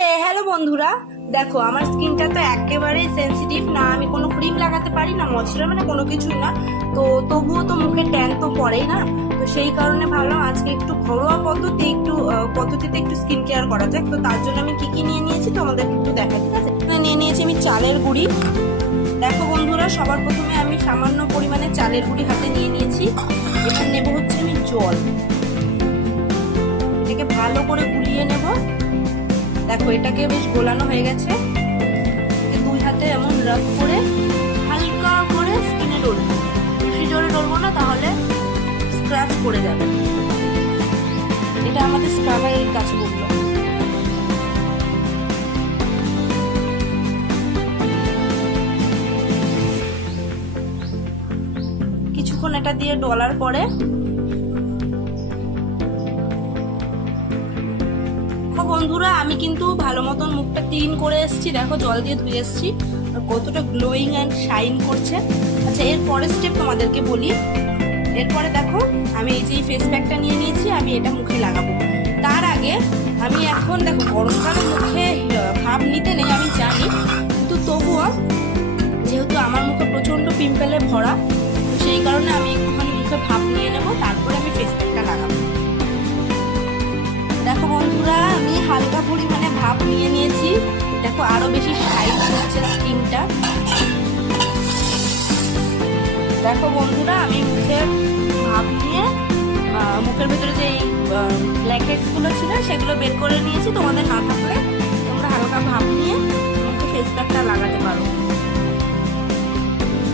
Hello বন্ধুরা, দেখো আমার স্কিনটা তো একেবারে সেনসিটিভ না। আমি কোনো ক্রিম লাগাতে পারি না, ময়শ্চারাইজার মানে কোনো কিছুই না। তো তবুও তো মুখে ট্যান তো পড়েই না। তো সেই কারণে ভাবলাম আজকে একটু ঘরোয়া পদ্ধতিতে একটু স্কিন কেয়ার করা যাক। তো তার জন্য আমি কি কি নিয়ে নিয়েছি তোমাদের একটু দেখা, ঠিক আছে? নিয়ে নিয়েছি আমি চালের গুঁড়ি। দেখো বন্ধুরা, সবার প্রথমে আমি সামান্য পরিমাণে চালের গুঁড়ি হাতে নিয়ে নিয়েছি। এবার নেব হচ্ছে আমি জল। এটাকে ভালো করে গুলিয়ে নেব। দেখো এটাকে বেশ গোলানো হয়ে গেছে। দুই হাতে এমন রাব করে হালকা করে স্কিনে ডলবো। বেশি জোরে ডলবো না, তাহলে স্ক্র্যাচ পড়ে যাবে। এটা আমাদের স্ক্রাবারের কাছে বললো। কিছুক্ষণ এটা দিয়ে ডলার পরে বন্ধুরা, আমি কিন্তু ভালো মতন মুখটা ক্লিন করে এসেছি। দেখো জল দিয়ে ধুয়ে এসেছি, কতটা গ্লোয়িং অ্যান্ড শাইন করছে। আচ্ছা, এর পরের স্টেপ তোমাদেরকে বলি। এরপরে দেখো আমি এই যে ফেস প্যাকটা নিয়ে নিয়েছি, আমি এটা মুখে লাগাবো। তার আগে আমি এখন দেখো গরমকালে মুখে ভাব নিতে নেই আমি জানি, কিন্তু তবুও যেহেতু আমার মুখে প্রচন্ড পিম্পলে ভরা, তো সেই কারণে আমি একটুখানি মুখে ভাব নিয়ে নেবো, তারপরে আমি ফেস প্যাকটা লাগাবো। দেখো বন্ধুরা, আমি হালকা পরিমাণে ভাপ নিয়ে নিয়েছি। দেখো আরো বেশি শাইন হচ্ছে স্কিনটা। দেখো বন্ধুরা, আমি মুখে ভাপ নিয়ে মুখের ভেতরে যে ব্ল্যাক হেডস গুলো ছিল সেগুলো বের করে নিয়েছি। তোমাদের না থাকলে তোমরা হালকা ভাপ নিয়ে মুখে ফেস প্যাকটা লাগাতে পারো।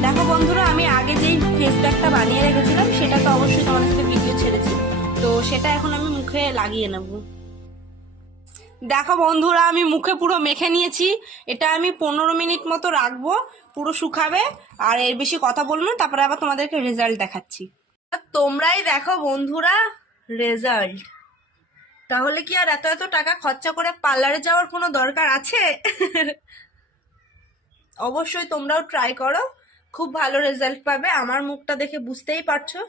দেখো বন্ধুরা, আমি আগে যেই ফেস প্যাকটা বানিয়ে রেখেছিলাম সেটা তো অবশ্যই তোমাদের সাথে ভিডিও ছেড়েছি, তো সেটা এখন আমি মুখে লাগিয়ে নেবো। দেখো বন্ধুরা, আমি মুখে পুরো মেখে নিয়েছি। এটা আমি 15 মিনিট মতো রাখবো, পুরো শুকাবে। আর এর বেশি কথা বলবো না, তারপরে আবার তোমাদেরকে রেজাল্ট দেখাচ্ছি। তোমরাই দেখো বন্ধুরা রেজাল্ট। তাহলে কি আর এত এত টাকা খরচা করে পার্লারে যাওয়ার কোনো দরকার আছে? অবশ্যই তোমরাও ট্রাই করো, খুব ভালো রেজাল্ট পাবে। আমার মুখটা দেখে বুঝতেই পারছো